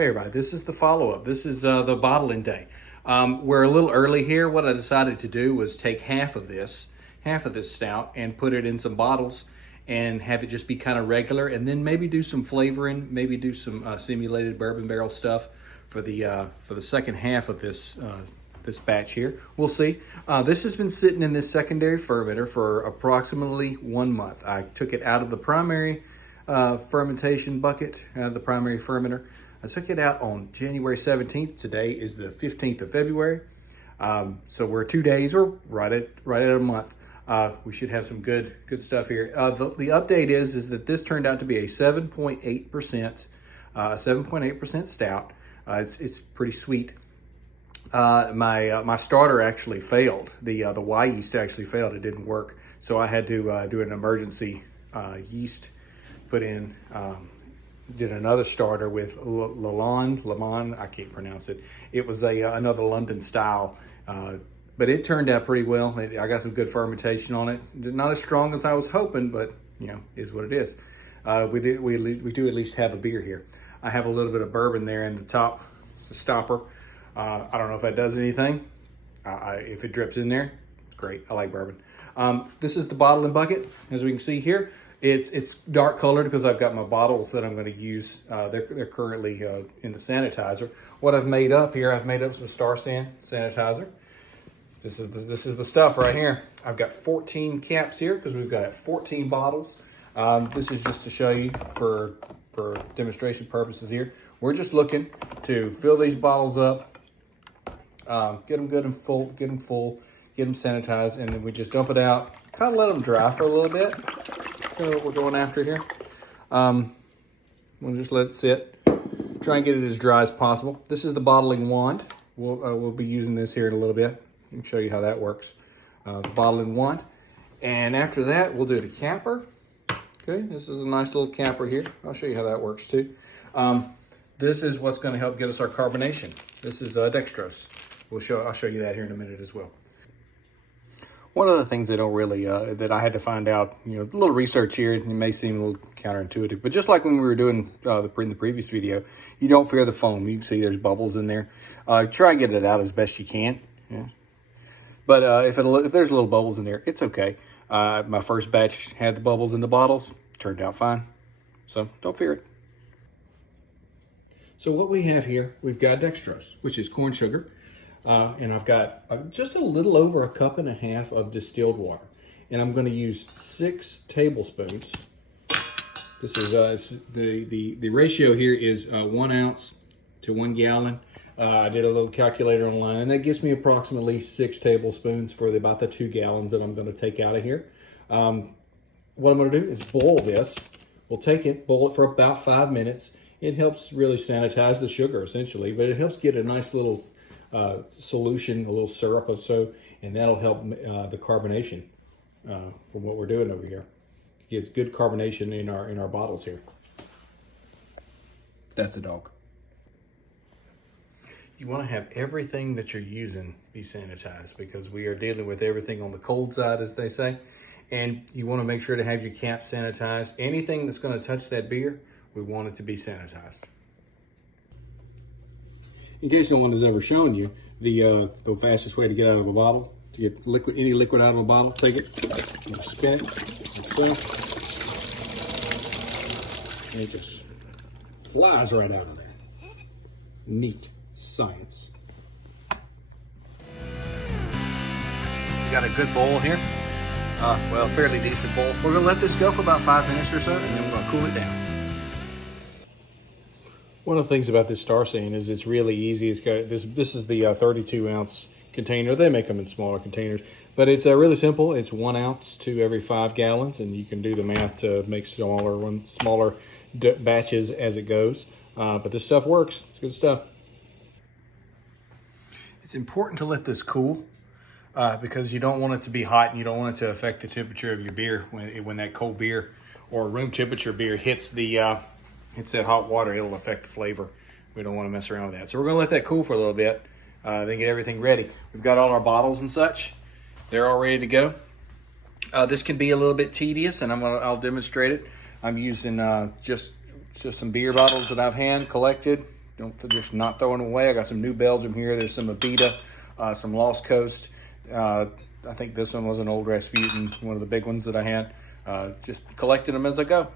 Okay, everybody, this is the follow-up. This is the bottling day. We're a little early here. What I decided to do was take half of this stout and put it in some bottles and have it just be kind of regular, and then maybe do some flavoring, maybe do some simulated bourbon barrel stuff for the second half of this this batch here. We'll see. This has been sitting in this secondary fermenter for approximately 1 month. I took it out of the primary fermentation bucket, the primary fermenter. I took it out on January 17th. Today is the 15th of February. So we're 2 days or right at a month. We should have some good stuff here. The update is that this turned out to be a 7.8% stout. It's pretty sweet. My starter actually failed. The Y yeast actually failed. It didn't work. So I had to do an emergency yeast put in. Did another starter with Le Mans, I can't pronounce it. It was another London style, but it turned out pretty well. I got some good fermentation on it. Not as strong as I was hoping, but you know, is what it is. We do at least have a beer here. I have a little bit of bourbon there in the top. It's the stopper. I don't know if that does anything. If it drips in there, it's great. I like bourbon. This is the bottling bucket, as we can see here. It's dark colored because I've got my bottles that I'm going to use. They're currently in the sanitizer. What I've made up here, I've made up some Star San sanitizer. This is the stuff right here. I've got 14 caps here because we've got 14 bottles. This is just to show you for demonstration purposes here. We're just looking to fill these bottles up, get them good and full, get them sanitized, and then we just dump it out. Kind of let them dry for a little bit. What we're going after here. We'll just let it sit. Try and get it as dry as possible. This is the bottling wand. We'll be using this here in a little bit. I can show you how that works. The bottling wand. And after that, we'll do the capper. Okay, this is a nice little capper here. I'll show you how that works too. This is what's going to help get us our carbonation. This is dextrose. I'll show you that here in a minute as well. One of the things they don't really, that I had to find out, you know, a little research here, it may seem a little counterintuitive, but just like when we were doing in the previous video, you don't fear the foam. You can see there's bubbles in there. Try and get it out as best you can. Yeah. But if there's little bubbles in there, it's okay. My first batch had the bubbles in the bottles. Turned out fine. So don't fear it. So what we have here, we've got dextrose, which is corn sugar. And I've got just a little over 1.5 cups of distilled water. And I'm going to use 6 tablespoons. This is the ratio here is 1 ounce to 1 gallon. I did a little calculator online, and that gives me approximately 6 tablespoons for about the 2 gallons that I'm going to take out of here. What I'm going to do is boil this. We'll take it, boil it for about 5 minutes. It helps really sanitize the sugar, essentially, but it helps get a nice little solution, a little syrup or so, and that'll help the carbonation from what we're doing over here. It gives good carbonation in our bottles here. That's a dog. You want to have everything that you're using be sanitized because we are dealing with everything on the cold side, as they say, and you want to make sure to have your cap sanitized. Anything that's going to touch that beer, we want it to be sanitized. In case no one has ever shown you, the fastest way to get out of a bottle, to get any liquid out of a bottle, take it, and spin it, like so, and it just flies right out of there. Neat science. We got a good bowl here. Well, fairly decent bowl. We're gonna let this go for about 5 minutes or so, and then we're gonna cool it down. One of the things about this Star San is it's really easy. It's got this is the 32 ounce container. They make them in smaller containers, but it's really simple. It's 1 ounce to every 5 gallons, and you can do the math to make smaller batches as it goes. But this stuff works. It's good stuff. It's important to let this cool because you don't want it to be hot and you don't want it to affect the temperature of your beer when that cold beer or room temperature beer hits that hot water. It'll affect the flavor. We don't want to mess around with that. So we're going to let that cool for a little bit, then get everything ready. We've got all our bottles and such. They're all ready to go. This can be a little bit tedious, and I'll demonstrate it. I'm using just some beer bottles that I've hand collected just not throwing them away. I got some New Belgium here. There's some Abita, some Lost Coast. I think this one was an old Rasputin, one of the big ones that I had. Just collecting them as I go.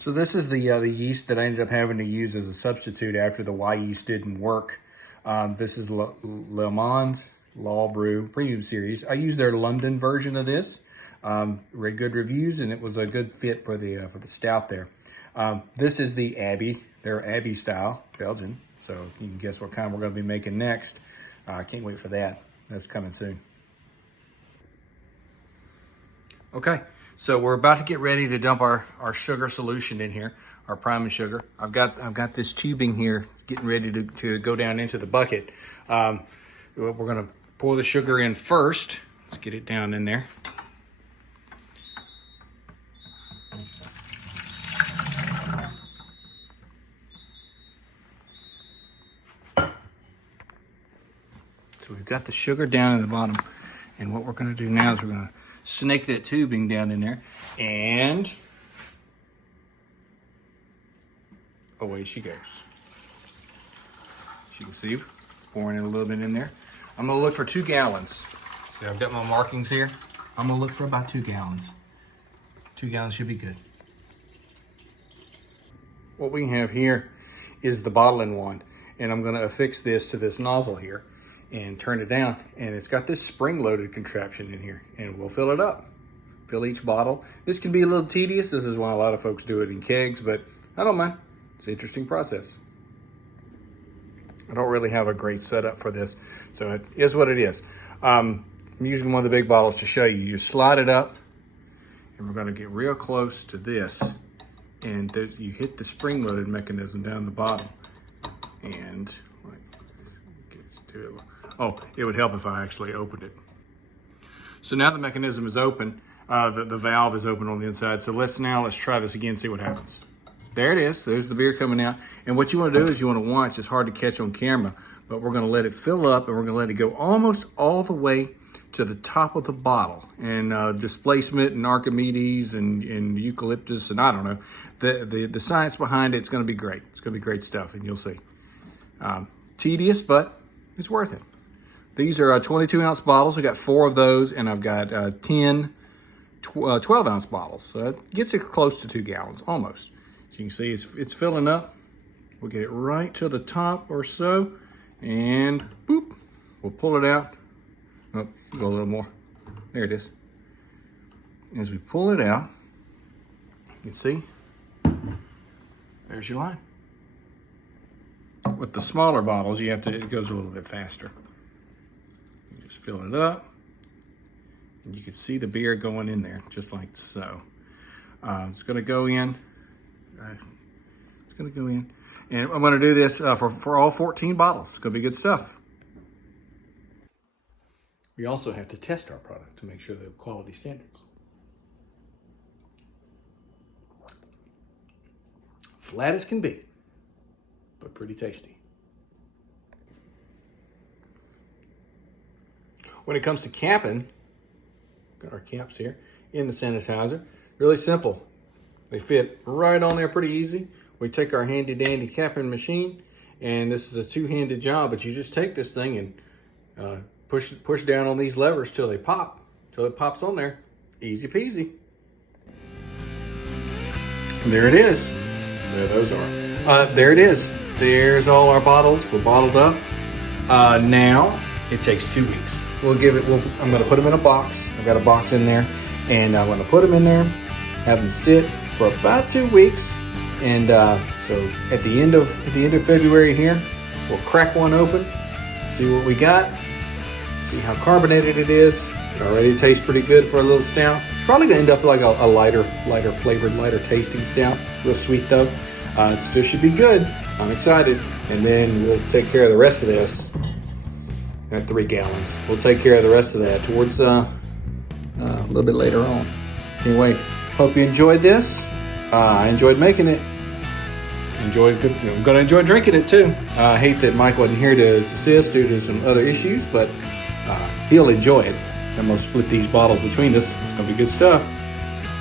So this is the yeast that I ended up having to use as a substitute after the Y yeast didn't work. This is Le Mans Law Brew Premium Series. I used their London version of this. Read good reviews, and it was a good fit for the stout there. This is the Abbey, their Abbey style, Belgian. So you can guess what kind we're going to be making next. I can't wait for that. That's coming soon. Okay, so we're about to get ready to dump our sugar solution in here, our priming sugar. I've got this tubing here getting ready to go down into the bucket. We're going to pour the sugar in first. Let's get it down in there. So we've got the sugar down at the bottom, and what we're going to do now is we're going to snake that tubing down in there, and away she goes. As you can see, pouring it a little bit in there. I'm going to look for 2 gallons. See, I've got my markings here. I'm going to look for about 2 gallons. 2 gallons should be good. What we have here is the bottling wand, and I'm going to affix this to this nozzle here and turn it down, and it's got this spring-loaded contraption in here, and we'll fill it up. Fill each bottle. This can be a little tedious. This is why a lot of folks do it in kegs, but I don't mind. It's an interesting process. I don't really have a great setup for this, so it is what it is. I'm using one of the big bottles to show you. You slide it up, and we're going to get real close to this, and you hit the spring-loaded mechanism down the bottom, and it would help if I actually opened it. So now the mechanism is open. The valve is open on the inside. So let's try this again, see what happens. There it is. There's the beer coming out. And what you want to do is you want to watch. It's hard to catch on camera, but we're going to let it fill up, and we're going to let it go almost all the way to the top of the bottle. And displacement and Archimedes and eucalyptus and I don't know. The science behind it's going to be great. It's going to be great stuff, and you'll see. Tedious, but it's worth it. These are 22-ounce bottles. I've got 4 of those, and I've got 10 12-ounce bottles. So it gets it close to 2 gallons, almost. So you can see it's filling up. We'll get it right to the top or so, and boop, we'll pull it out. Oh, go a little more. There it is. As we pull it out, you can see, there's your line. With the smaller bottles, it goes a little bit faster. You just fill it up, and you can see the beer going in there, just like so. It's going to go in. It's going to go in, and I'm going to do this for all 14 bottles. It's going to be good stuff. We also have to test our product to make sure they're quality standards. Flat as can be, but pretty tasty. When it comes to capping, got our caps here in the sanitizer. Really simple. They fit right on there pretty easy. We take our handy dandy capping machine, and this is a 2-handed job, but you just take this thing and push down on these levers till they pop, till it pops on there. Easy peasy. There it is. There those are. There it is. There's all our bottles. We're bottled up. Now it takes 2 weeks. I'm going to put them in a box. I've got a box in there, and I'm going to put them in there, have them sit for about 2 weeks, and so at the end of February here, we'll crack one open, see what we got, see how carbonated it is. It already tastes pretty good for a little stout. Probably gonna end up like a lighter flavored, lighter tasting stout. Real sweet though. It still should be good. I'm excited. And then we'll take care of the rest of this at 3 gallons. We'll take care of the rest of that towards a little bit later on. Anyway, hope you enjoyed this. I enjoyed making it. I'm gonna enjoy drinking it too. I hate that Mike wasn't here to assist due to some other issues, but he'll enjoy it. I'm gonna split these bottles between us. It's gonna be good stuff.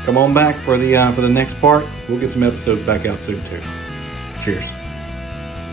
come on back for the next part. We'll get some episodes back out soon too. Cheers.